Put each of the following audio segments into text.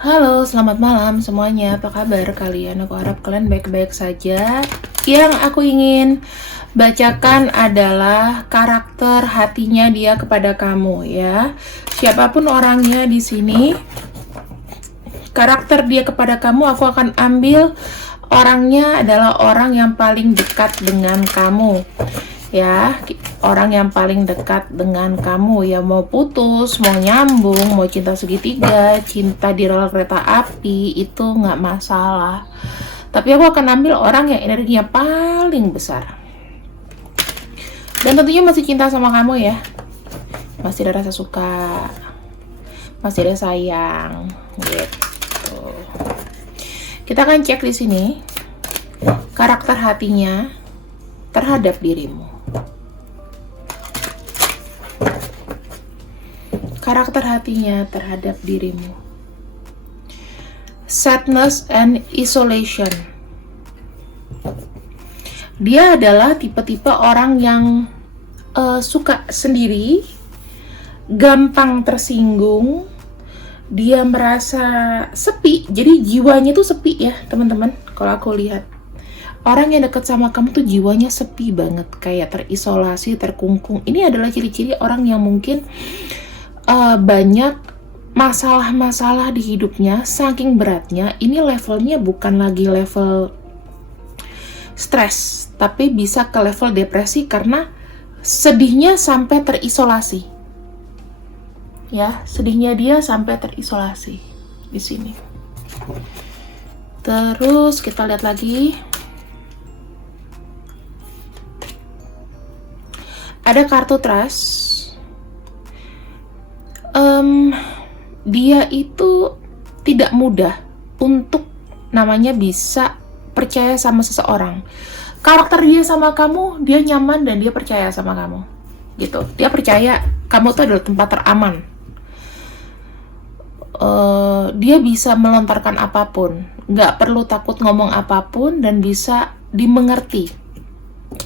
Halo, selamat malam semuanya. Apa kabar kalian? Aku harap kalian baik-baik saja. Yang aku ingin bacakan adalah karakter hatinya dia kepada kamu ya. Siapapun orangnya di sini, karakter dia kepada kamu aku akan ambil orangnya adalah orang yang paling dekat dengan kamu. Ya, orang yang paling dekat dengan kamu ya, mau putus, mau nyambung, mau cinta segitiga, cinta di rel kereta api, itu nggak masalah. Tapi aku akan ambil orang yang energinya paling besar. Dan tentunya masih cinta sama kamu ya. Masih ada rasa suka, masih ada sayang, gitu. Kita akan cek di sini karakter hatinya terhadap dirimu. Karakter hatinya terhadap dirimu. Sadness and isolation. Dia adalah tipe-tipe orang yang suka sendiri, gampang tersinggung, dia merasa sepi, jadi jiwanya tuh sepi ya teman-teman. Kalau aku lihat orang yang dekat sama kamu tuh jiwanya sepi banget, kayak terisolasi, terkungkung. Ini adalah ciri-ciri orang yang mungkin banyak masalah-masalah di hidupnya, saking beratnya. Ini levelnya bukan lagi level stres, tapi bisa ke level depresi karena sedihnya sampai terisolasi. Ya, sedihnya dia sampai terisolasi di sini. Terus kita lihat lagi. Ada kartu trust. Dia itu tidak mudah untuk namanya bisa percaya sama seseorang. Karakter dia sama kamu, dia nyaman dan dia percaya sama kamu, gitu. Dia percaya kamu tuh adalah tempat teraman. Dia bisa melontarkan apapun, nggak perlu takut ngomong apapun dan bisa dimengerti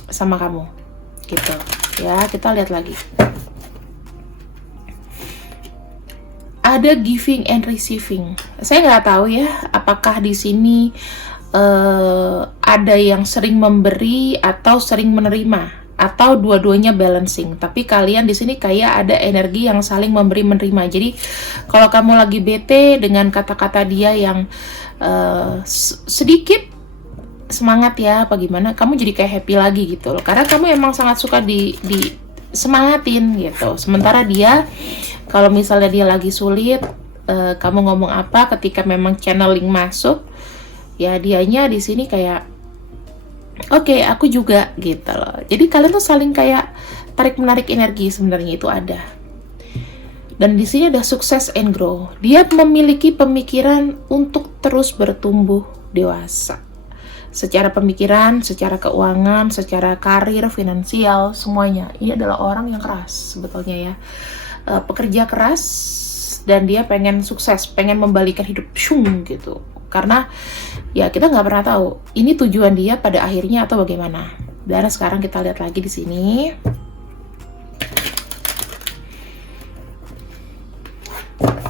sama kamu, gitu. Ya, kita lihat lagi. Ada giving and receiving. Saya nggak tahu ya, apakah di sini ada yang sering memberi atau sering menerima, atau dua-duanya balancing. Tapi kalian di sini kayak ada energi yang saling memberi menerima. Jadi kalau kamu lagi bete dengan kata-kata dia yang sedikit semangat ya, apa gimana, kamu jadi kayak happy lagi gitu loh. Karena kamu emang sangat suka di semangatin gitu. Sementara dia, kalau misalnya dia lagi sulit, kamu ngomong apa ketika memang channeling masuk, ya dianya di sini kayak oke, aku juga gitu loh. Jadi kalian tuh saling kayak tarik menarik energi, sebenarnya itu ada. Dan di sini ada sukses and grow. Dia memiliki pemikiran untuk terus bertumbuh dewasa. Secara pemikiran, secara keuangan, secara karir, finansial, semuanya. Ini adalah orang yang keras sebetulnya ya. Pekerja keras dan dia pengen sukses, pengen membalikan hidup gitu. Karena ya kita nggak pernah tahu ini tujuan dia pada akhirnya atau bagaimana. Dan sekarang kita lihat lagi di sini.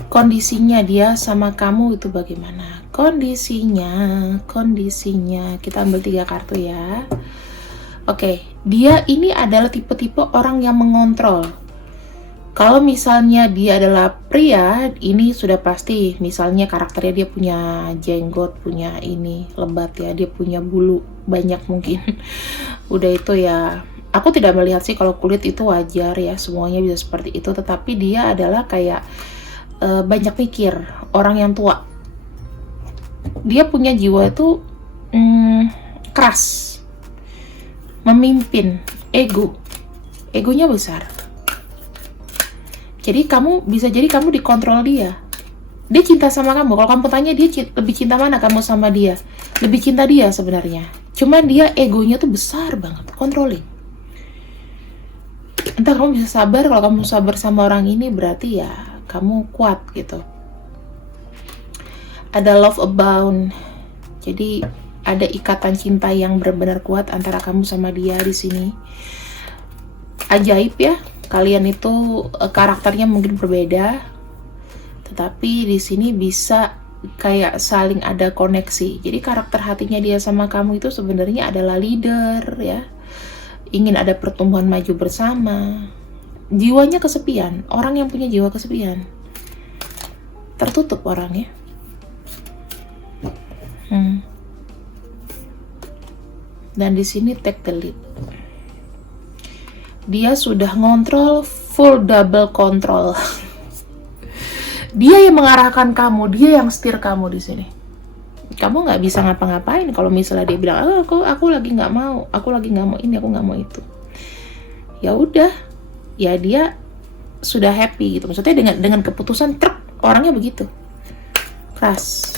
Kondisinya dia sama kamu itu bagaimana? Kondisinya kita ambil 3 kartu ya. Oke, dia ini adalah tipe-tipe orang yang mengontrol. Kalau misalnya dia adalah pria, ini sudah pasti, misalnya karakternya dia punya jenggot, punya ini lebat ya, dia punya bulu banyak mungkin. Udah itu ya, aku tidak melihat sih kalau kulit itu wajar ya, semuanya bisa seperti itu. Tetapi dia adalah kayak banyak mikir, orang yang tua. Dia punya jiwa itu keras, memimpin, egonya besar. Jadi bisa jadi kamu dikontrol dia. Dia cinta sama kamu. Kalau kamu tanya dia lebih cinta mana kamu sama dia? Lebih cinta dia sebenarnya. Cuman dia egonya tuh besar banget, controlling. Entah kamu bisa sabar. Kalau kamu sabar sama orang ini berarti ya kamu kuat gitu. Ada love abound. Jadi ada ikatan cinta yang benar-benar kuat antara kamu sama dia di sini. Ajaib ya. Kalian itu karakternya mungkin berbeda, Tetapi di sini bisa kayak saling ada koneksi. Jadi karakter hatinya dia sama kamu itu sebenarnya adalah leader ya. Ingin ada pertumbuhan maju bersama. Jiwanya kesepian, orang yang punya jiwa kesepian. Tertutup orangnya. Dan di sini take the lead. Dia sudah ngontrol, full double control. Dia yang mengarahkan kamu, dia yang setir kamu di sini. Kamu nggak bisa ngapa-ngapain kalau misalnya dia bilang, aku lagi nggak mau, aku lagi nggak mau ini, aku nggak mau itu. Ya udah, ya dia sudah happy gitu. Maksudnya dengan keputusan truk orangnya begitu, keras.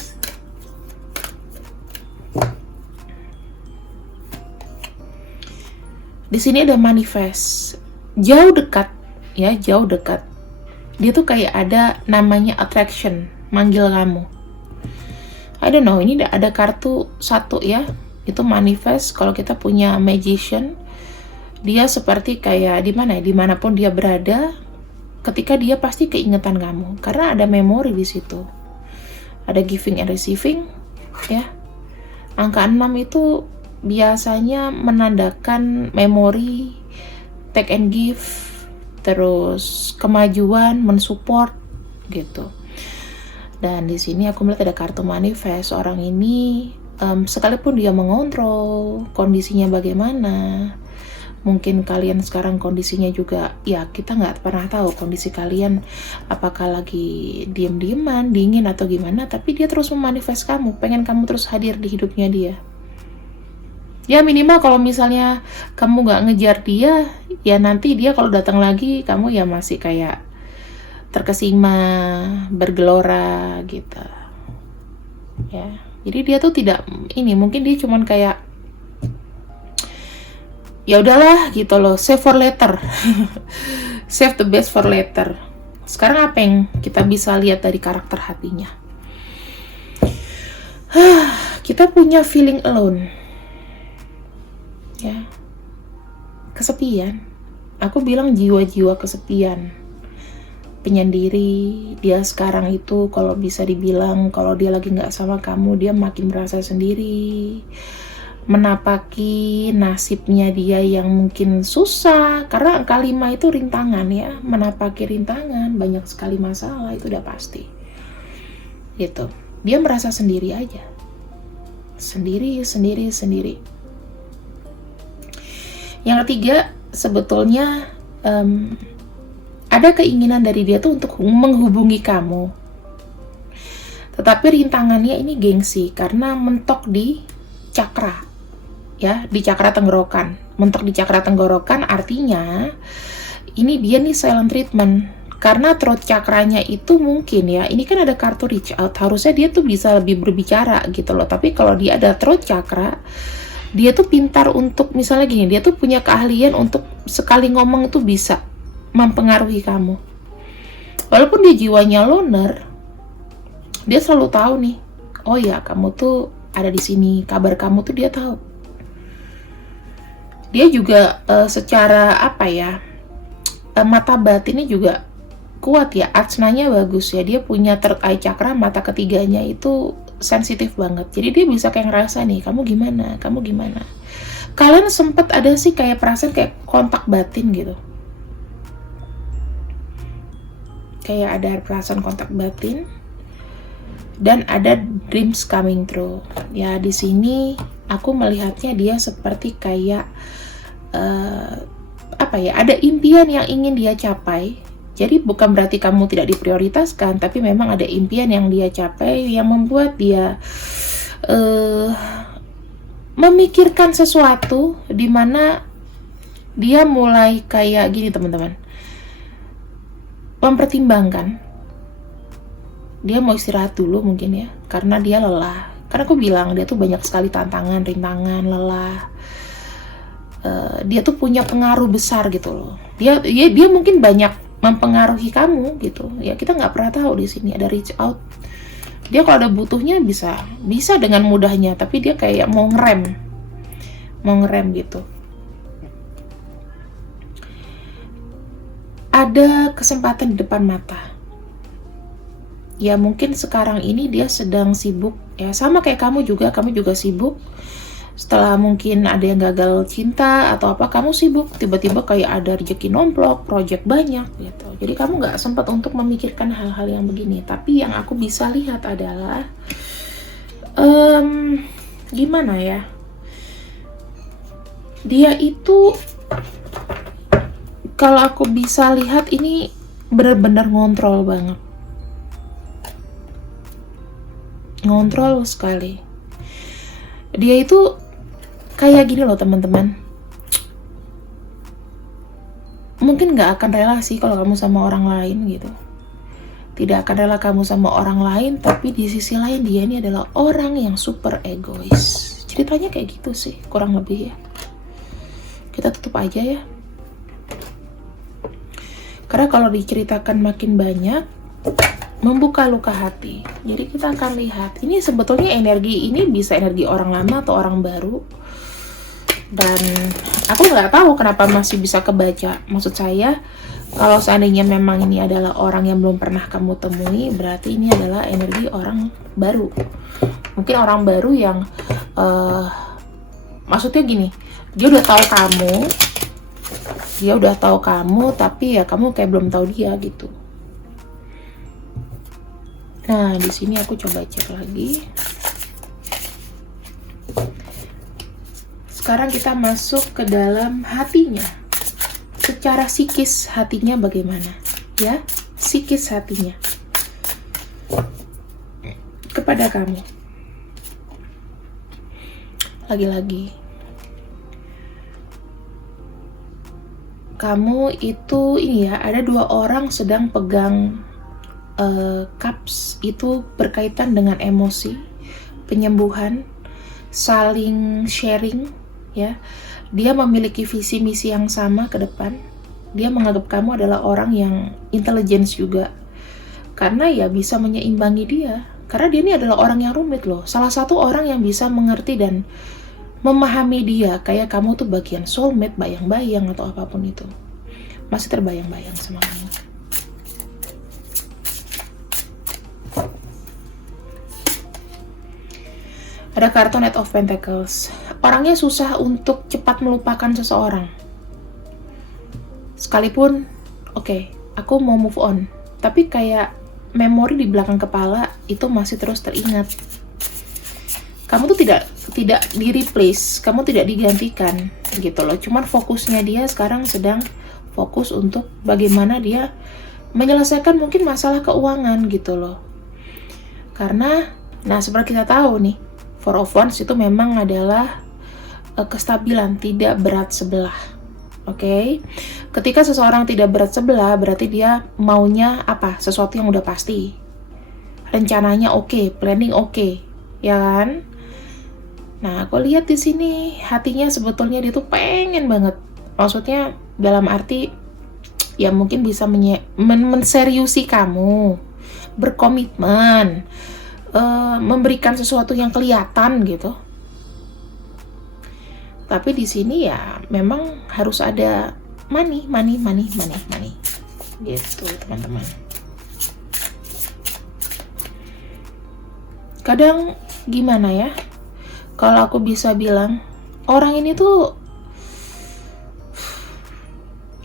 Di sini ada manifest, jauh dekat, ya jauh dekat. Dia tuh kayak ada namanya attraction, manggil kamu. I don't know, ini ada kartu satu ya, itu manifest. Kalau kita punya magician, dia seperti kayak dimanapun dia berada, ketika dia pasti keingetan kamu, karena ada memori di situ. Ada giving and receiving, ya. Angka 6 itu biasanya menandakan memori, take and give, terus kemajuan, mensupport gitu. Dan di sini aku melihat ada kartu manifest. Orang ini sekalipun dia mengontrol kondisinya bagaimana, mungkin kalian sekarang kondisinya juga, ya kita nggak pernah tahu kondisi kalian apakah lagi diem-dieman, dingin atau gimana, tapi dia terus memanifest kamu, pengen kamu terus hadir di hidupnya dia. Ya minimal kalau misalnya kamu nggak ngejar dia, ya nanti dia kalau datang lagi, kamu ya masih kayak terkesima, bergelora gitu. Ya, jadi dia tuh tidak ini, mungkin dia cuman kayak ya udahlah gitu loh, save for later. Save the best for later. Sekarang apa yang kita bisa lihat dari karakter hatinya? Kita punya feeling alone. Ya, kesepian. Aku bilang jiwa-jiwa kesepian, penyendiri. Dia sekarang itu kalau bisa dibilang, kalau dia lagi nggak sama kamu, dia makin merasa sendiri, menapaki nasibnya dia yang mungkin susah, karena angka 5 itu rintangan ya, menapaki rintangan, banyak sekali masalah, itu udah pasti gitu. Dia merasa sendiri aja, sendiri. Yang ketiga, sebetulnya ada keinginan dari dia tuh untuk menghubungi kamu. Tetapi rintangannya ini gengsi, karena mentok di cakra. Ya, di cakra tenggorokan. Mentok di cakra tenggorokan artinya ini dia nih silent treatment. Karena throat cakranya itu mungkin ya, ini kan ada kartu reach out, harusnya dia tuh bisa lebih berbicara gitu loh. Tapi kalau dia ada throat cakra, dia tuh pintar untuk misalnya gini, dia tuh punya keahlian untuk sekali ngomong itu bisa mempengaruhi kamu. Walaupun dia jiwanya loner, dia selalu tahu nih, oh ya kamu tuh ada di sini, kabar kamu tuh dia tahu. Dia juga secara apa ya, mata batinnya juga kuat ya, asnanya bagus ya. Dia punya third eye chakra, mata ketiganya itu sensitif banget. Jadi dia bisa kayak ngerasa nih, kamu gimana. Kalian sempet ada sih kayak perasaan kayak kontak batin gitu. Kayak ada perasaan kontak batin. Dan ada dreams coming true. Ya di sini aku melihatnya dia seperti kayak ada impian yang ingin dia capai. Jadi bukan berarti kamu tidak diprioritaskan, tapi memang ada impian yang dia capai yang membuat dia memikirkan sesuatu, di mana dia mulai kayak gini teman-teman, mempertimbangkan. Dia mau istirahat dulu mungkin ya, karena dia lelah. Karena aku bilang dia tuh banyak sekali tantangan, rintangan, lelah. Dia tuh punya pengaruh besar gitu loh. Dia mungkin banyak mempengaruhi kamu gitu ya, kita nggak pernah tahu. Di sini ada reach out, dia kalau ada butuhnya bisa dengan mudahnya, tapi dia kayak mau ngerem gitu. Ada kesempatan di depan mata, ya mungkin sekarang ini dia sedang sibuk, ya sama kayak kamu juga sibuk. Setelah mungkin ada yang gagal cinta atau apa, kamu sibuk, tiba-tiba kayak ada rezeki nomplok, project banyak gitu. Jadi kamu nggak sempat untuk memikirkan hal-hal yang begini. Tapi yang aku bisa lihat adalah gimana ya, dia itu, kalau aku bisa lihat, ini benar-benar ngontrol banget, ngontrol sekali. Dia itu kayak gini loh teman-teman, mungkin nggak akan rela sih kalau kamu sama orang lain gitu, tidak akan rela kamu sama orang lain, tapi di sisi lain dia ini adalah orang yang super egois. Ceritanya kayak gitu sih kurang lebih ya. Kita tutup aja ya, karena kalau diceritakan makin banyak membuka luka hati. Jadi kita akan lihat ini sebetulnya energi ini bisa energi orang lama atau orang baru. Dan aku nggak tahu kenapa masih bisa kebaca. Maksud saya, kalau seandainya memang ini adalah orang yang belum pernah kamu temui, berarti ini adalah energi orang baru. Mungkin orang baru yang maksudnya gini, dia udah tahu kamu, tapi ya kamu kayak belum tahu dia gitu. Nah, di sini aku coba cek lagi. Sekarang kita masuk ke dalam hatinya. Secara psikis hatinya bagaimana? Ya, psikis hatinya kepada kamu. Lagi-lagi, kamu itu ini ya, ada dua orang sedang pegang cups. Itu berkaitan dengan emosi, penyembuhan, saling sharing ya. Dia memiliki visi misi yang sama ke depan. Dia menganggap kamu adalah orang yang intelligence juga, karena ya bisa menyeimbangi dia, karena dia ini adalah orang yang rumit loh. Salah satu orang yang bisa mengerti dan memahami dia, kayak kamu tuh bagian soulmate, bayang-bayang atau apapun itu, masih terbayang-bayang sama kamu. Ada kartu Knight of Pentacles. Orangnya susah untuk cepat melupakan seseorang. Sekalipun, oke, aku mau move on, tapi kayak memori di belakang kepala itu masih terus teringat. Kamu tuh tidak di-replace, kamu tidak digantikan gitu loh. Cuman fokusnya dia sekarang sedang fokus untuk bagaimana dia menyelesaikan mungkin masalah keuangan gitu loh. Karena, nah seperti kita tahu nih, Four of Wands itu memang adalah kestabilan, tidak berat sebelah. Oke. Ketika seseorang tidak berat sebelah, berarti dia maunya apa? Sesuatu yang udah pasti. Rencananya oke, planning oke, ya kan? Nah, aku lihat di sini hatinya sebetulnya dia tuh pengen banget. Maksudnya dalam arti ya mungkin bisa menseriusi kamu, berkomitmen, memberikan sesuatu yang kelihatan gitu. Tapi di sini ya memang harus ada money gitu teman-teman. Kadang gimana ya, kalau aku bisa bilang, orang ini tuh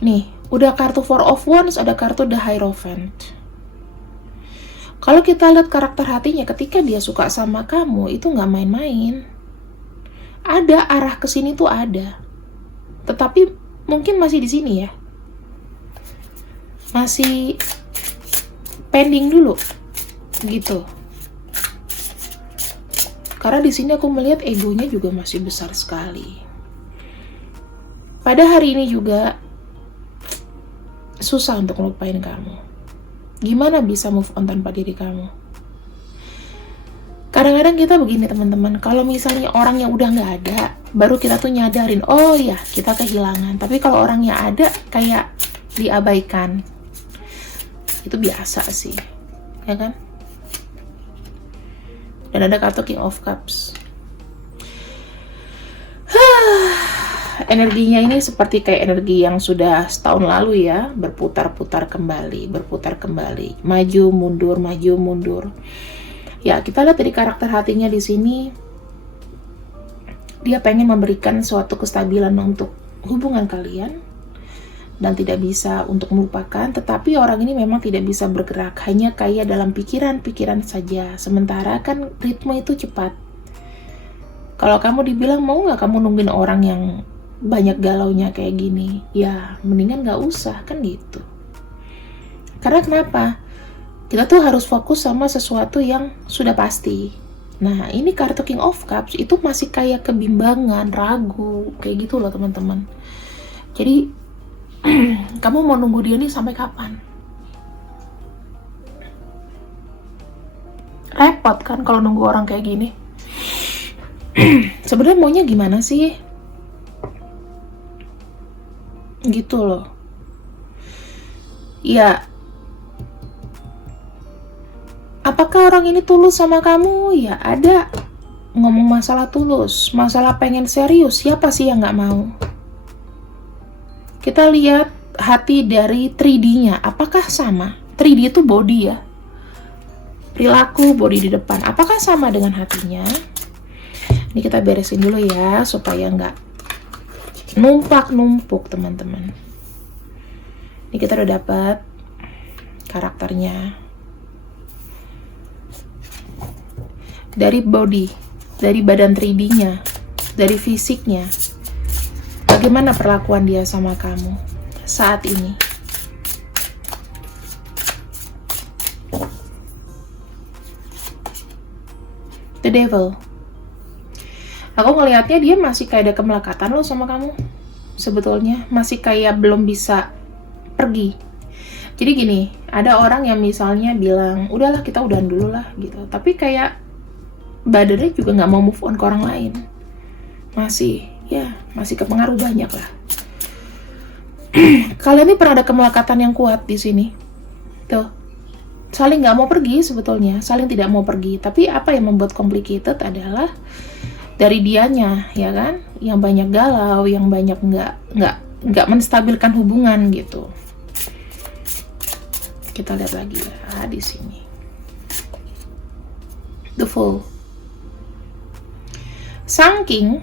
nih, udah kartu Four of Wands, ada kartu The Hierophant. Kalau kita lihat karakter hatinya, ketika dia suka sama kamu, itu nggak main-main. Ada arah ke sini tuh ada. Tetapi mungkin masih di sini ya. Masih pending dulu. Gitu. Karena di sini aku melihat egonya juga masih besar sekali. Pada hari ini juga susah untuk melupain kamu. Gimana bisa move on tanpa diri kamu? Kadang-kadang kita begini teman-teman, kalau misalnya orang yang udah nggak ada, baru kita tuh nyadarin, oh ya kita kehilangan. Tapi kalau orangnya ada, kayak diabaikan. Itu biasa sih, ya kan? Dan ada kartu King of Cups. energinya ini seperti kayak energi yang sudah setahun lalu ya, berputar-putar kembali, maju mundur, maju mundur. Ya, kita lihat dari karakter hatinya di sini, dia pengen memberikan suatu kestabilan untuk hubungan kalian dan tidak bisa untuk melupakan, tetapi orang ini memang tidak bisa bergerak, hanya kayak dalam pikiran-pikiran saja. Sementara kan ritme itu cepat. Kalau kamu dibilang mau nggak kamu nungguin orang yang banyak galaunya kayak gini, ya mendingan nggak usah, kan gitu. Karena kenapa? Kita tuh harus fokus sama sesuatu yang sudah pasti. Nah, ini kartu King of Cups itu masih kayak kebimbangan, ragu, kayak gitu loh teman-teman. Jadi, kamu mau nunggu dia nih sampai kapan? Repot kan kalau nunggu orang kayak gini. Sebenarnya maunya gimana sih? Gitu loh. Ya, apakah orang ini tulus sama kamu? Ya ada. Ngomong masalah tulus, masalah pengen serius, siapa sih yang nggak mau? Kita lihat hati dari 3D-nya, apakah sama? 3D itu body ya, perilaku, body di depan, apakah sama dengan hatinya? Ini kita beresin dulu ya, supaya nggak numpak-numpuk teman-teman. Ini kita udah dapat karakternya. Dari body, dari badan 3D-nya, dari fisiknya, bagaimana perlakuan dia sama kamu saat ini? The Devil. Aku ngelihatnya dia masih kayak ada kemelekatan loh sama kamu. Sebetulnya masih kayak belum bisa pergi. Jadi gini, ada orang yang misalnya bilang, udahlah kita udahan dulu lah gitu. Tapi kayak badannya juga nggak mau move on ke orang lain. Masih kepengaruh banyak lah. Kalian ini pernah ada kemelekatan yang kuat di sini. Tuh, saling nggak mau pergi sebetulnya, saling tidak mau pergi. Tapi apa yang membuat complicated adalah dari dianya, ya kan? Yang banyak galau, yang banyak nggak menstabilkan hubungan gitu. Kita lihat lagi ya di sini. The Fool. Saking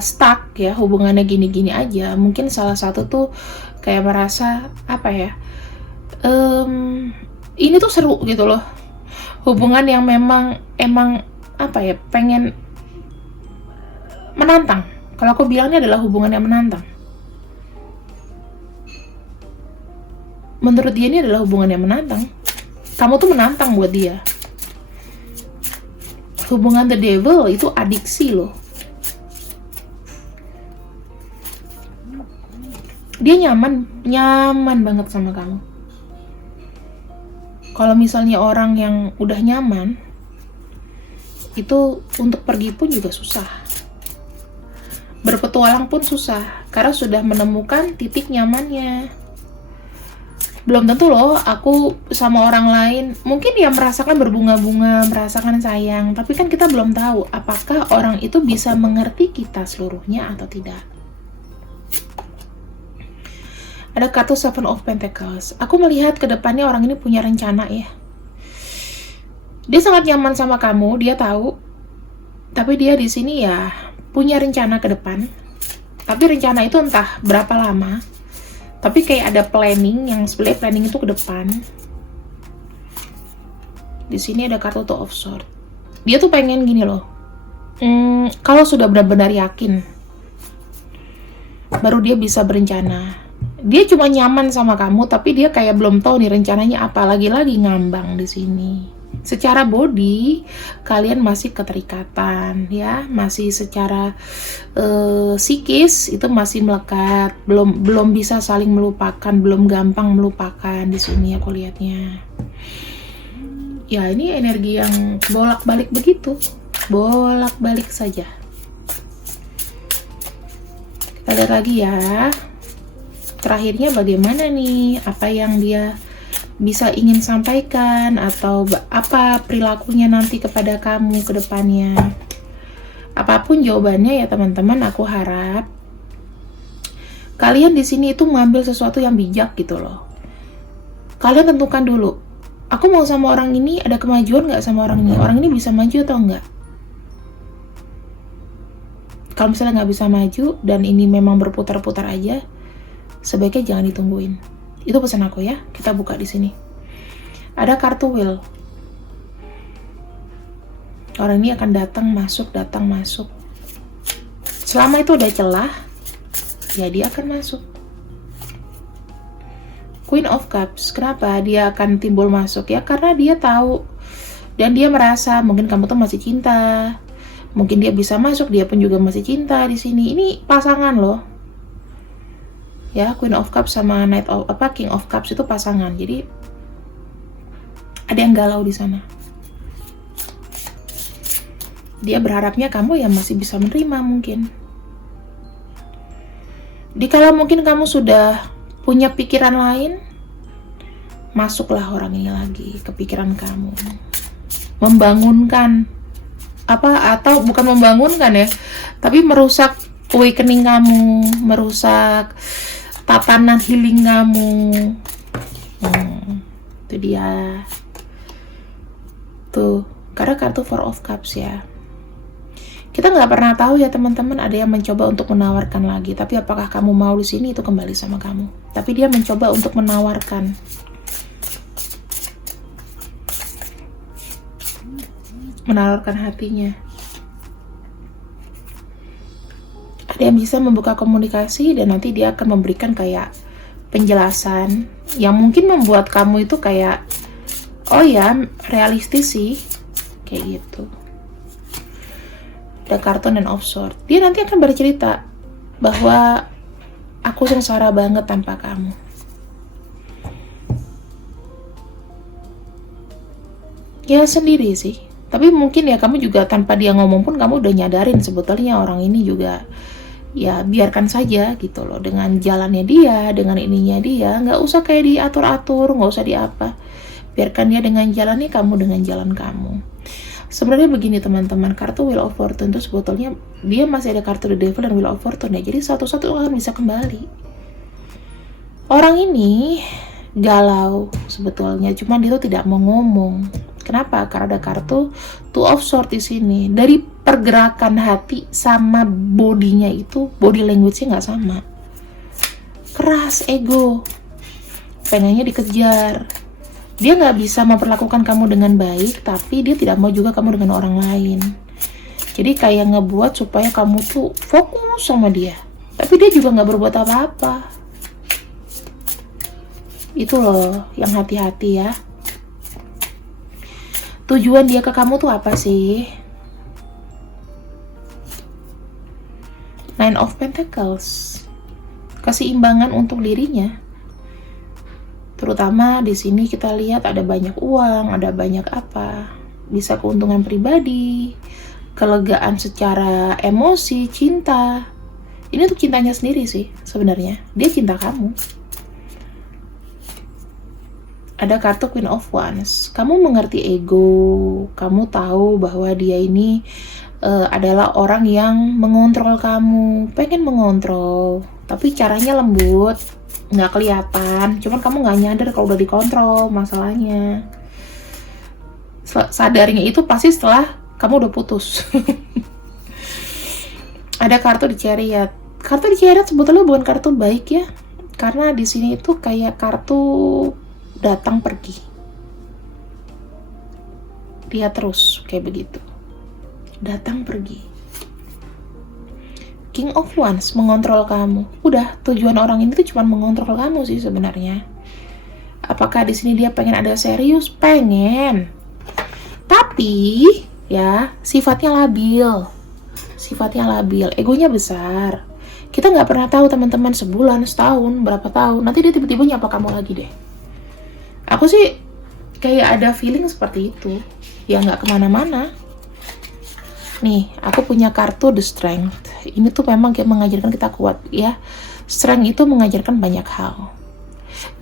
stuck ya hubungannya gini-gini aja, mungkin salah satu tuh kayak merasa apa ya, ini tuh seru gitu loh, hubungan yang emang apa ya, pengen menantang. Kalau aku bilangnya adalah hubungan yang menantang. Menurut dia ini adalah hubungan yang menantang. Kamu tuh menantang buat dia. Hubungan The Devil itu adiksi loh. Dia nyaman banget sama kamu. Kalau misalnya orang yang udah nyaman, itu untuk pergi pun juga susah. Berpetualang pun susah, karena sudah menemukan titik nyamannya. Belum tentu loh aku sama orang lain, mungkin dia merasakan berbunga-bunga, merasakan sayang, tapi kan kita belum tahu apakah orang itu bisa mengerti kita seluruhnya atau tidak. Ada kartu Seven of Pentacles. Aku melihat ke depannya orang ini punya rencana ya. Dia sangat nyaman sama kamu, dia tahu. Tapi dia di sini ya punya rencana ke depan. Tapi rencana itu entah berapa lama. Tapi kayak ada planning yang sebenarnya planning itu ke depan. Di sini ada kartu Two of Swords. Dia tuh pengen gini loh. Kalau sudah benar-benar yakin, baru dia bisa berencana. Dia cuma nyaman sama kamu, tapi dia kayak belum tahu nih rencananya apa. Lagi-lagi ngambang di sini. Secara body, kalian masih keterikatan, ya, masih secara psikis itu masih melekat, belum bisa saling melupakan, belum gampang melupakan di sini aku lihatnya. Ya, ini energi yang bolak-balik begitu, bolak-balik saja. Kita lihat lagi ya. Terakhirnya bagaimana nih? Apa yang dia bisa ingin sampaikan, atau apa perilakunya nanti kepada kamu ke depannya? apapun jawabannya ya teman-teman, aku harap kalian di sini itu mengambil sesuatu yang bijak gitu loh. Kalian tentukan dulu, aku mau sama orang ini, ada kemajuan nggak sama orang ini bisa maju atau enggak. Kalau misalnya nggak bisa maju dan ini memang berputar-putar aja, sebaiknya jangan ditungguin. Itu pesan aku ya. Kita buka di sini. Ada kartu will. Orang ini akan datang masuk. Selama itu ada celah, ya dia akan masuk. Queen of Cups. Kenapa dia akan timbul masuk? Ya karena dia tahu dan dia merasa mungkin kamu tuh masih cinta. Mungkin dia bisa masuk, dia pun juga masih cinta di sini. Ini pasangan loh. Ya, Queen of Cups sama King of Cups itu pasangan. Jadi ada yang galau di sana. Dia berharapnya kamu ya masih bisa menerima mungkin. Dikala mungkin kamu sudah punya pikiran lain, masuklah orang ini lagi ke pikiran kamu. Membangunkan atau bukan membangunkan ya, tapi merusak awakening kamu, merusak tatanan healing kamu. Itu dia. Tuh, karena kartu Four of Cups ya. Kita nggak pernah tahu ya teman-teman, ada yang mencoba untuk menawarkan lagi. Tapi apakah kamu mau di sini, itu kembali sama kamu. Tapi dia mencoba untuk menawarkan. Menawarkan hatinya. Ada yang bisa membuka komunikasi dan nanti dia akan memberikan kayak penjelasan yang mungkin membuat kamu itu kayak, oh ya, realistis sih, kayak gitu. Ada kartu Nine of Swords. Dia nanti akan bercerita bahwa aku sengsara banget tanpa kamu. Ya sendiri sih. Tapi mungkin ya kamu juga tanpa dia ngomong pun kamu udah nyadarin sebetulnya orang ini juga ya biarkan saja gitu loh, dengan jalannya dia, dengan ininya dia, nggak usah kayak diatur-atur, nggak usah diapa, biarkan dia dengan jalannya, kamu dengan jalan kamu. Sebenarnya begini teman-teman, kartu Wheel of Fortune itu sebetulnya dia masih ada kartu The Devil dan Wheel of Fortune ya, jadi satu-satu akan bisa kembali. Orang ini galau sebetulnya, cuman dia tuh tidak mau ngomong. Kenapa? Karena ada kartu Two of Swords di sini. Dari pergerakan hati sama bodinya itu, body language-nya nggak sama. Keras, ego, pengennya dikejar. Dia nggak bisa memperlakukan kamu dengan baik, tapi dia tidak mau juga kamu dengan orang lain. Jadi kayak ngebuat supaya kamu tuh fokus sama dia, tapi dia juga nggak berbuat apa-apa. Itu loh yang hati-hati ya. Tujuan dia ke kamu tuh apa sih? Nine of Pentacles. Keseimbangan untuk dirinya. Terutama di sini kita lihat ada banyak uang, ada banyak apa. Bisa keuntungan pribadi, kelegaan secara emosi, cinta. Ini tuh cintanya sendiri sih sebenarnya. Dia cinta kamu. Ada kartu Queen of Wands. Kamu mengerti ego, kamu tahu bahwa dia ini adalah orang yang mengontrol kamu, pengen mengontrol, tapi caranya lembut, nggak kelihatan. Cuman kamu nggak nyadar kalau udah dikontrol masalahnya. Sadarnya itu pasti setelah kamu udah putus. Ada kartu di Chariot. Kartu di Chariot sebetulnya bukan kartu baik ya, karena di sini itu kayak kartu datang pergi. Dia terus kayak begitu. Datang pergi. King of Wands mengontrol kamu. Udah, tujuan orang ini tuh cuma mengontrol kamu sih sebenarnya. Apakah di sini dia pengen ada serius? Pengen. Tapi ya sifatnya labil. Sifatnya labil, egonya besar. Kita nggak pernah tahu teman-teman, sebulan, setahun, berapa tahun. Nanti dia tiba-tiba nyapa kamu lagi deh. Aku sih kayak ada feeling seperti itu, ya nggak kemana-mana. Nih, aku punya kartu The Strength. Ini tuh memang kayak mengajarkan kita kuat ya. Strength itu mengajarkan banyak hal.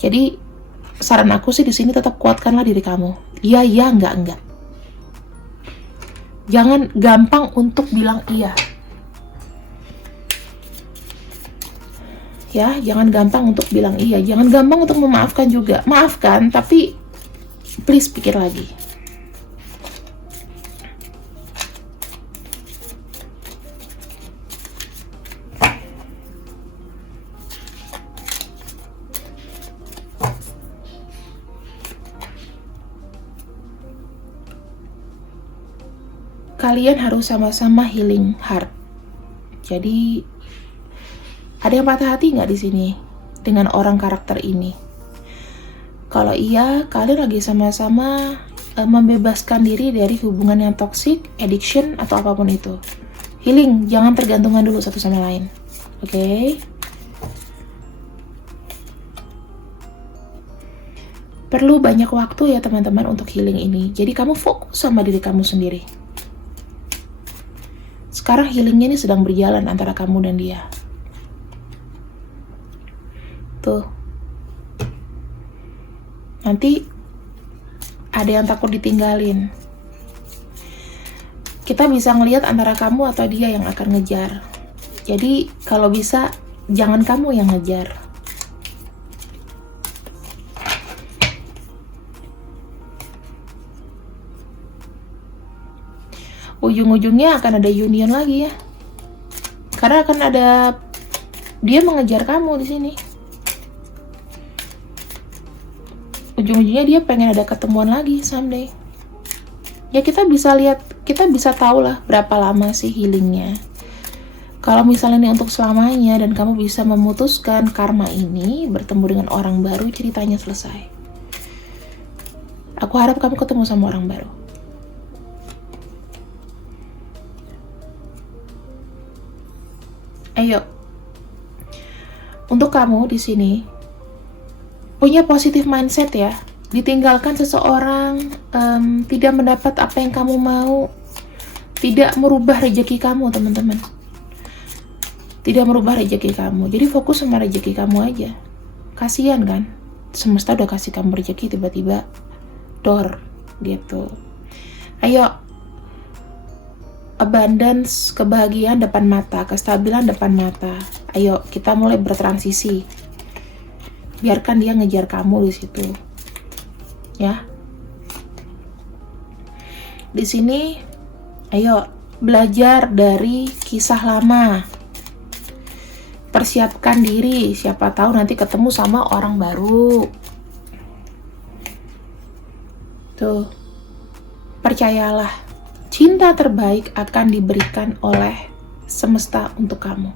Jadi saran aku sih di sini tetap kuatkanlah diri kamu. Iya, enggak. Jangan gampang untuk bilang iya. Ya, jangan gampang untuk bilang iya. Jangan gampang untuk memaafkan juga. Maafkan, tapi please pikir lagi. Kalian harus sama-sama healing heart. Jadi ada yang patah hati nggak di sini dengan orang karakter ini? Kalau iya, kalian lagi sama-sama membebaskan diri dari hubungan yang toxic, addiction, atau apapun itu. Healing, jangan tergantungan dulu satu sama lain. Oke? Perlu banyak waktu ya teman-teman untuk healing ini. Jadi kamu fokus sama diri kamu sendiri. Sekarang healingnya ini sedang berjalan antara kamu dan dia. Tuh. Nanti ada yang takut ditinggalin. Kita bisa ngelihat antara kamu atau dia yang akan ngejar. Jadi kalau bisa jangan kamu yang ngejar. Ujung-ujungnya akan ada union lagi ya. Karena akan ada dia mengejar kamu di sini. Ujung-ujungnya dia pengen ada ketemuan lagi someday. Ya kita bisa lihat, kita bisa tahu lah berapa lama sih healingnya. Kalau misalnya ini untuk selamanya dan kamu bisa memutuskan karma ini, bertemu dengan orang baru, ceritanya selesai. Aku harap kamu ketemu sama orang baru. Ayo, untuk kamu di sini punya positive mindset ya. Ditinggalkan seseorang tidak mendapat apa yang kamu mau, tidak merubah rezeki kamu teman-teman. Tidak merubah rezeki kamu. Jadi fokus sama rezeki kamu aja. Kasian kan? Semesta udah kasih kamu rezeki tiba-tiba door gitu. Ayo. Abundance, kebahagiaan depan mata, kestabilan depan mata. Ayo, kita mulai bertransisi. Biarkan dia ngejar kamu di situ. Ya. Di sini, ayo belajar dari kisah lama. Persiapkan diri, siapa tahu nanti ketemu sama orang baru. Tuh. Percayalah. Cinta terbaik akan diberikan oleh semesta untuk kamu.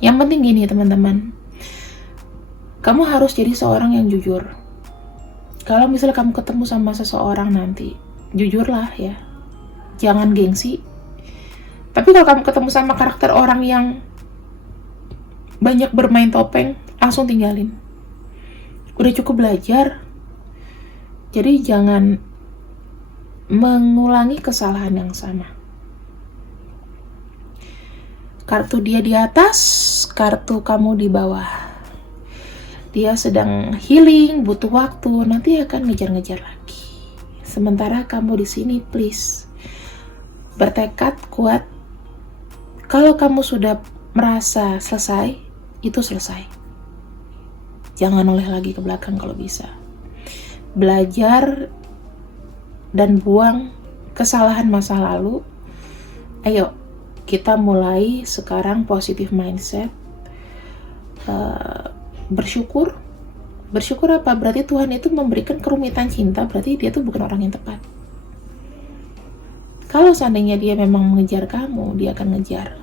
Yang penting gini teman-teman, kamu harus jadi seorang yang jujur. Kalau misalnya kamu ketemu sama seseorang nanti, jujurlah ya. Jangan gengsi. Tapi kalau kamu ketemu sama karakter orang yang banyak bermain topeng, langsung tinggalin. Udah cukup belajar. Jadi jangan mengulangi kesalahan yang sama. Kartu dia di atas, kartu kamu di bawah. Dia sedang healing, butuh waktu, nanti akan ngejar-ngejar lagi. Sementara kamu di sini, please bertekad kuat. Kalau kamu sudah merasa selesai, itu selesai. Jangan noleh lagi ke belakang kalau bisa. Belajar dan buang kesalahan masa lalu. Ayo, kita mulai sekarang positive mindset. Bersyukur. Bersyukur apa? Berarti Tuhan itu memberikan kerumitan cinta, berarti dia tuh bukan orang yang tepat. Kalau seandainya dia memang mengejar kamu, dia akan ngejar.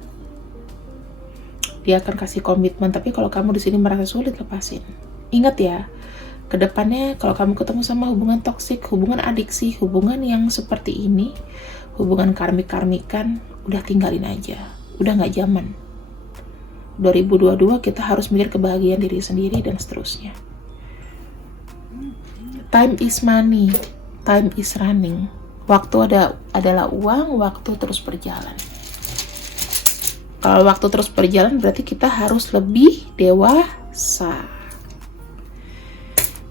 Dia akan kasih komitmen, tapi kalau kamu di sini merasa sulit, lepasin. Ingat ya, kedepannya kalau kamu ketemu sama hubungan toksik, hubungan adiksi, hubungan yang seperti ini, hubungan karmik-karmikan, udah tinggalin aja. Udah gak zaman. 2022 kita harus mikir kebahagiaan diri sendiri dan seterusnya. Time is money, time is running. Waktu adalah uang, waktu terus berjalan. Kalau waktu terus berjalan berarti kita harus lebih dewasa.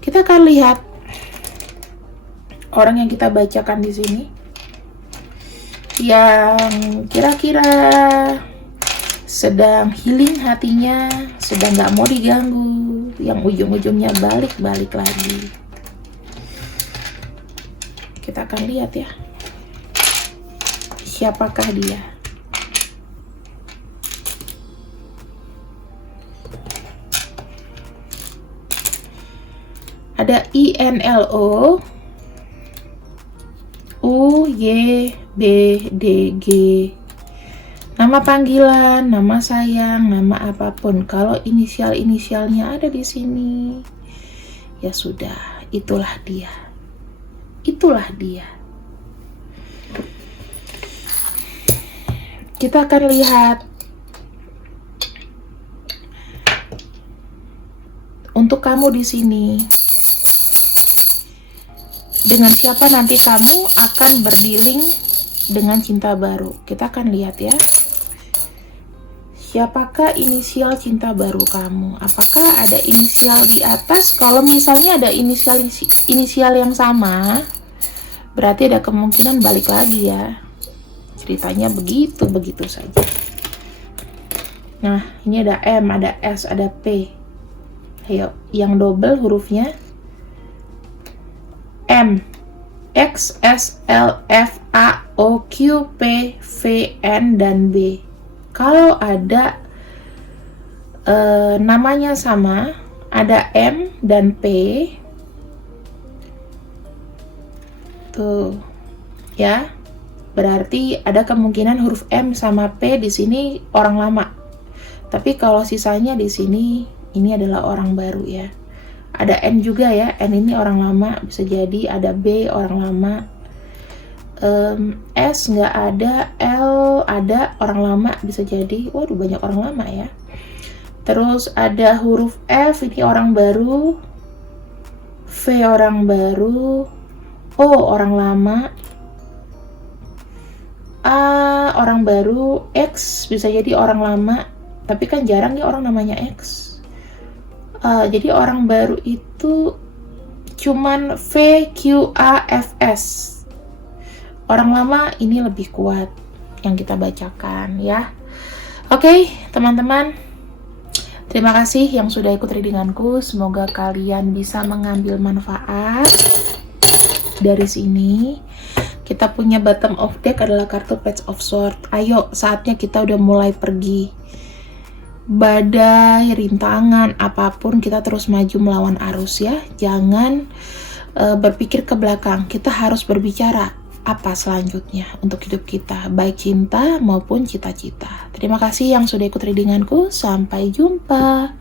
Kita akan lihat orang yang kita bacakan di sini. yang kira-kira sedang healing hatinya, sedang gak mau diganggu, yang ujung-ujungnya balik-balik lagi. Kita akan lihat ya, siapakah dia. Ada INLO, UYBDG, nama panggilan, nama sayang, nama apapun. Kalau inisial-inisialnya ada di sini, ya sudah, itulah dia. Itulah dia. Kita akan lihat untuk kamu di sini. Dengan siapa nanti kamu akan berdealing dengan cinta baru. Kita akan lihat ya. Siapakah inisial cinta baru kamu? Apakah ada inisial di atas? Kalau misalnya ada inisial yang sama, berarti ada kemungkinan balik lagi ya. Ceritanya begitu saja. Nah, ini ada M, ada S, ada P. Ayo, yang double hurufnya M, X, S, L, F, A, O, Q, P, V, N, dan B. Kalau ada namanya sama, ada M dan P, tuh ya, berarti ada kemungkinan huruf M sama P di sini orang lama. Tapi kalau sisanya di sini, ini adalah orang baru ya. Ada N juga ya, N ini orang lama, bisa jadi ada B orang lama, S nggak ada, L ada orang lama, bisa jadi, waduh banyak orang lama ya. Terus ada huruf F, ini orang baru, V orang baru, O orang lama, A orang baru, X bisa jadi orang lama, tapi kan jarang ya orang namanya X. Jadi orang baru itu cuman V, Q, A, F, S. Orang lama ini lebih kuat yang kita bacakan ya. Oke, teman-teman. Terima kasih yang sudah ikut readinganku. Semoga kalian bisa mengambil manfaat dari sini. Kita punya bottom of deck adalah kartu Page of Swords. Ayo, saatnya kita udah mulai pergi. Badai, rintangan, apapun kita terus maju melawan arus ya. Jangan berpikir ke belakang. Kita harus berbicara apa selanjutnya untuk hidup kita, baik cinta maupun cita-cita. Terima kasih yang sudah ikut readinganku. Sampai jumpa.